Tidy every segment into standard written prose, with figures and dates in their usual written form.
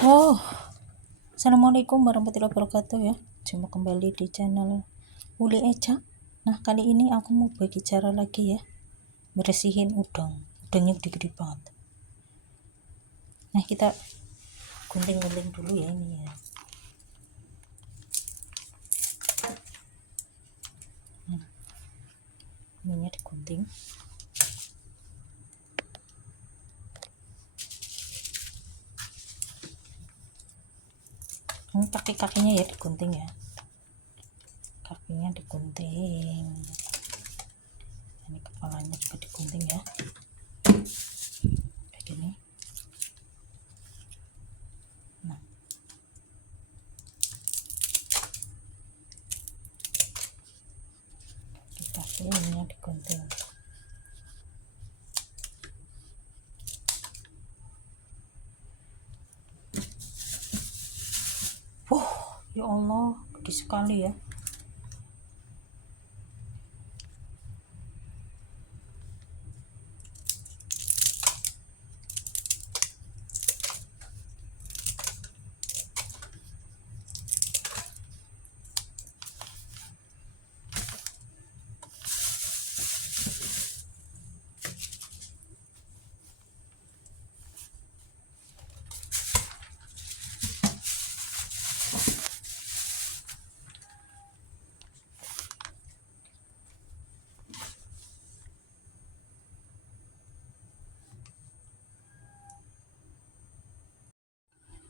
Oh, assalamualaikum warahmatullahi wabarakatuh ya. Jumpa kembali di channel Uli Eca. Nah, kali ini aku mau bagi cara lagi ya, bersihin udang. Udangnya gede-gede banget. Nah, kita gunting-gunting dulu ya ini ya. Ininya digunting. Ini kaki-kakinya ya digunting ya. Kakinya digunting. Ini kepalanya juga digunting ya. Kayak gini. Nah. Kakinya digunting. Ya Allah, gede sekali ya.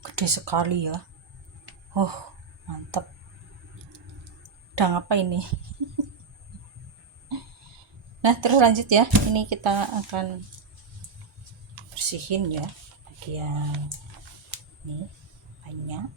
Gede sekali ya. Mantap. Udang apa ini? Nah, terus lanjut ya. Ini kita akan bersihin ya bagian ini lainnya.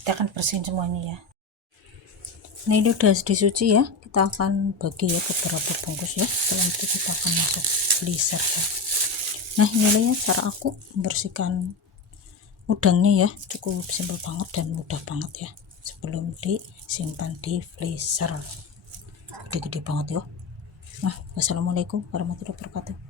Kita akan bersihin semuanya ya. Nah, ini udah disuci ya, kita akan bagi ya beberapa bungkus ya, setelah itu kita akan masuk freezer ya. Nah, inilah ya cara aku membersihkan udangnya ya, cukup simpel banget dan mudah banget ya, sebelum disimpan di freezer. Gede-gede banget ya. Nah, wassalamualaikum warahmatullahi wabarakatuh.